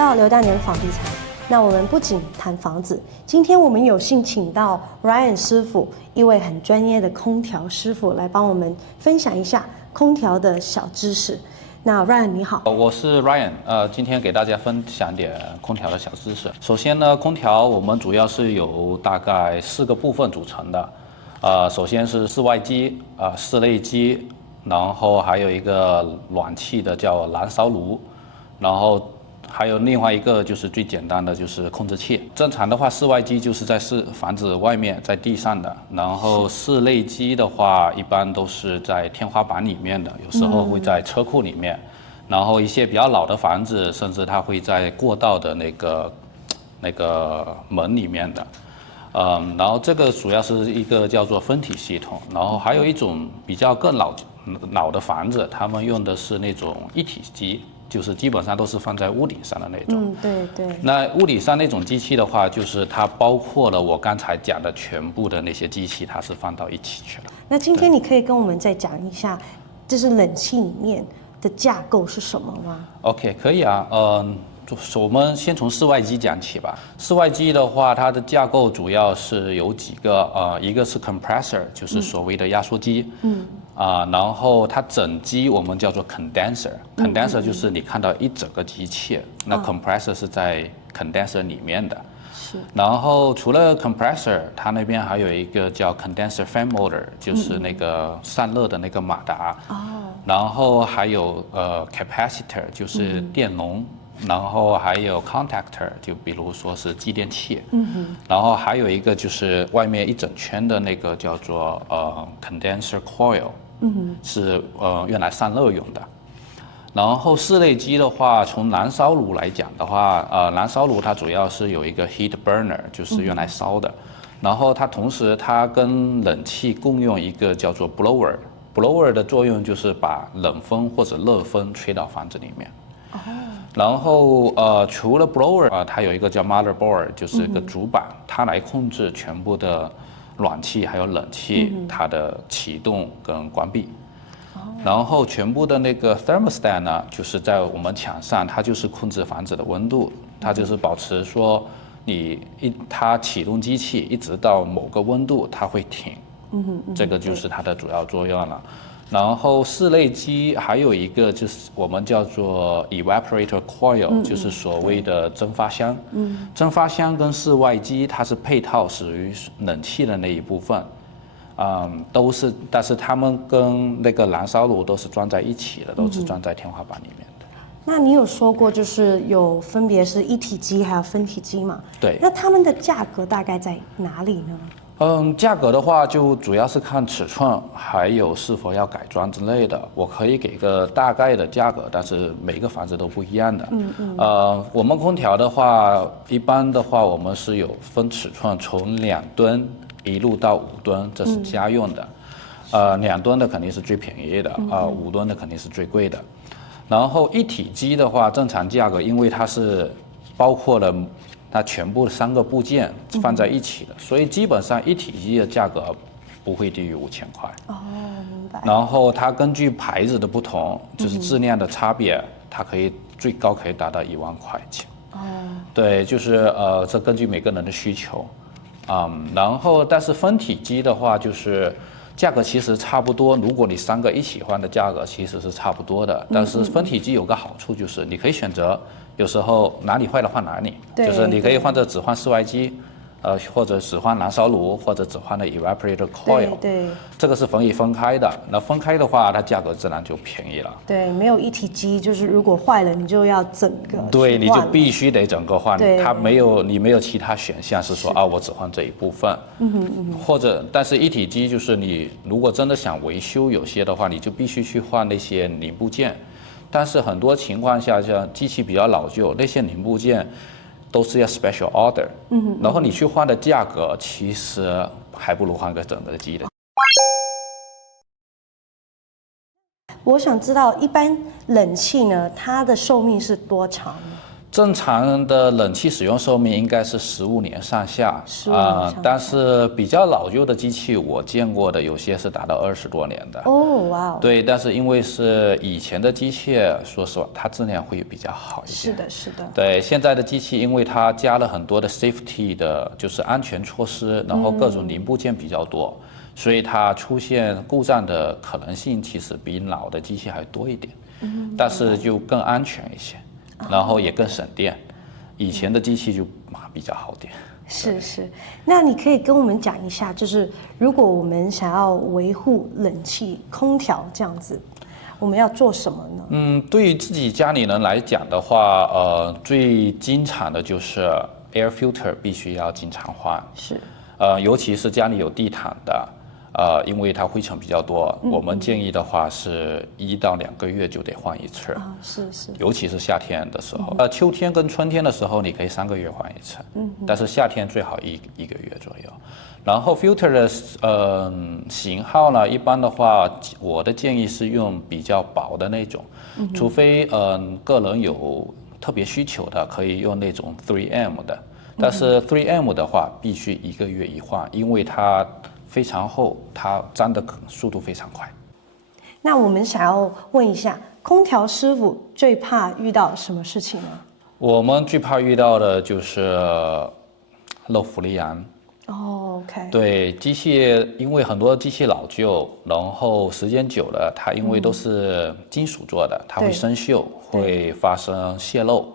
到刘大年房地产。那我们不仅谈房子，今天我们有幸请到 Ryan 师傅，一位很专业的空调师傅，来帮我们分享一下空调的小知识。那 Ryan 你好，我是 Ryan，今天给大家分享点空调的小知识。首先呢，空调我们主要是由大概4个部分组成的，首先是室外机，室内机，然后还有一个暖气的叫燃烧炉，然后还有另外一个就是最简单的就是控制器。正常的话，室外机就是在房子外面，在地上的，然后室内机的话，一般都是在天花板里面的，有时候会在车库里面，然后一些比较老的房子，甚至它会在过道的那个门里面的。然后这个主要是一个叫做分体系统，然后还有一种比较更老的房子，他们用的是那种一体机。就是基本上都是放在屋顶上的那种。对对。那屋顶上那种机器的话，就是它包括了我刚才讲的全部的那些机器，它是放到一起去了。那今天你可以跟我们再讲一下，就是冷气里面的架构是什么吗 ？OK， 可以啊。我们先从室外机讲起吧。室外机的话，它的架构主要是有几个，一个是 compressor， 就是所谓的压缩机。然后它整机我们叫做 condenser，condenser 就是你看到一整个机器，那 compressor 是在 condenser 里面的。是。然后除了 compressor， 它那边还有一个叫 condenser fan motor， 就是那个散热的那个马达。然后还有capacitor， 就是电容。然后还有 contactor， 就比如说是继电器。然后还有一个就是外面一整圈的那个叫做condenser coil。是用来散热用的。然后室内机的话，从燃烧炉来讲的话，燃烧炉它主要是有一个 heat burner， 就是用来烧的。然后它同时它跟冷气共用一个叫做 blower，blower 的作用就是把冷风或者热风吹到房子里面。然后除了 blower， 它有一个叫 motherboard， 就是个主板，它来控制全部的暖气还有冷气它的启动跟关闭。然后全部的那个 thermostat 呢，就是在我们墙上，它就是控制房子的温度，它就是保持说它启动机器一直到某个温度它会停。这个就是它的主要作用了。然后室内机还有一个就是我们叫做 evaporator coil，就是所谓的蒸发箱。蒸发箱跟室外机它是配套属于冷气的那一部分，都是，但是它们跟那个燃烧炉都是装在一起的，都是装在天花板里面的。那你有说过就是有分别是一体机还有分体机嘛？对。那它们的价格大概在哪里呢？价格的话就主要是看尺寸，还有是否要改装之类的。我可以给个大概的价格，但是每个房子都不一样的。我们空调的话，一般的话我们是有分尺寸，从2吨一路到5吨，这是家用的。2吨的肯定是最便宜的，5吨的肯定是最贵的。然后一体机的话，正常价格因为它是包括了它全部3个部件放在一起的，所以基本上一体机的价格不会低于5000块。明白。然后它根据牌子的不同，就是质量的差别，它最高可以达到1万块钱。对，就是这根据每个人的需求。然后但是分体机的话，就是价格其实差不多，如果你3个一起换的价格其实是差不多的。但是分体机有个好处就是你可以选择。有时候哪里坏了换哪里，就是你可以只换室外机，或者只换燃烧炉，或者只换的 evaporator coil。对，这个是可以分开的。那分开的话，它价格自然就便宜了。对，没有一体机，就是如果坏了，你就要整个对，你就必须得整个换。它你没有其他选项是说我只换这一部分。或者，但是一体机就是你如果真的想维修有些的话，你就必须去换那些零部件。但是很多情况下，像机器比较老旧，那些零部件都是要 special order。然后你去换的价格，其实还不如换个整个机的。我想知道，一般冷气呢，它的寿命是多长呢？正常的冷气使用寿命应该是15年上下但是比较老旧的机器我见过的有些是达到20多年的。哦，哇哦。对，但是因为是以前的机器，说实话，它质量会比较好一些。是的，是的。对，现在的机器，因为它加了很多的 safety 的，就是安全措施，然后各种零部件比较多，所以它出现故障的可能性其实比老的机器还多一点。但是就更安全一些。然后也更省电，以前的机器就比较好点。是，那你可以跟我们讲一下，就是如果我们想要维护冷气、空调这样子，我们要做什么呢？对于自己家里人来讲的话，最经常的就是 air filter 必须要经常换。是。尤其是家里有地毯的。因为它灰尘比较多，我们建议的话是1到2个月就得换一次。是。尤其是夏天的时候，秋天跟春天的时候你可以3个月换一次。但是夏天最好一个月左右。然后 filter 的型号呢，一般的话，我的建议是用比较薄的那种，除非个人有特别需求的，可以用那种 3M 的。但是 3M 的话，必须1个月一换，因为它非常厚，它粘的速度非常快。那我们想要问一下，空调师傅最怕遇到什么事情呢？我们最怕遇到的就是漏氟利昂。OK。对，机器因为很多机器老旧，然后时间久了，它因为都是金属做的，它会生锈，会发生泄漏。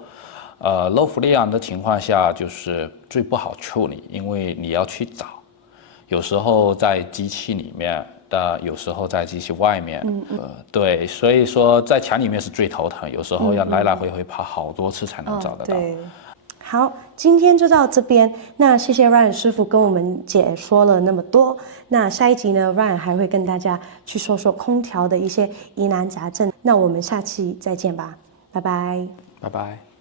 漏氟利昂的情况下就是最不好处理，因为你要去找。有时候在机器里面的，有时候在机器外面。对，所以说在墙里面是最头疼，有时候要来来回回跑好多次才能找得到。对。好，今天就到这边。那谢谢 Ryan 师傅跟我们解说了那么多。那下一集呢 ，Ryan 还会跟大家去说说空调的一些疑难杂症。那我们下期再见吧，拜拜。拜拜。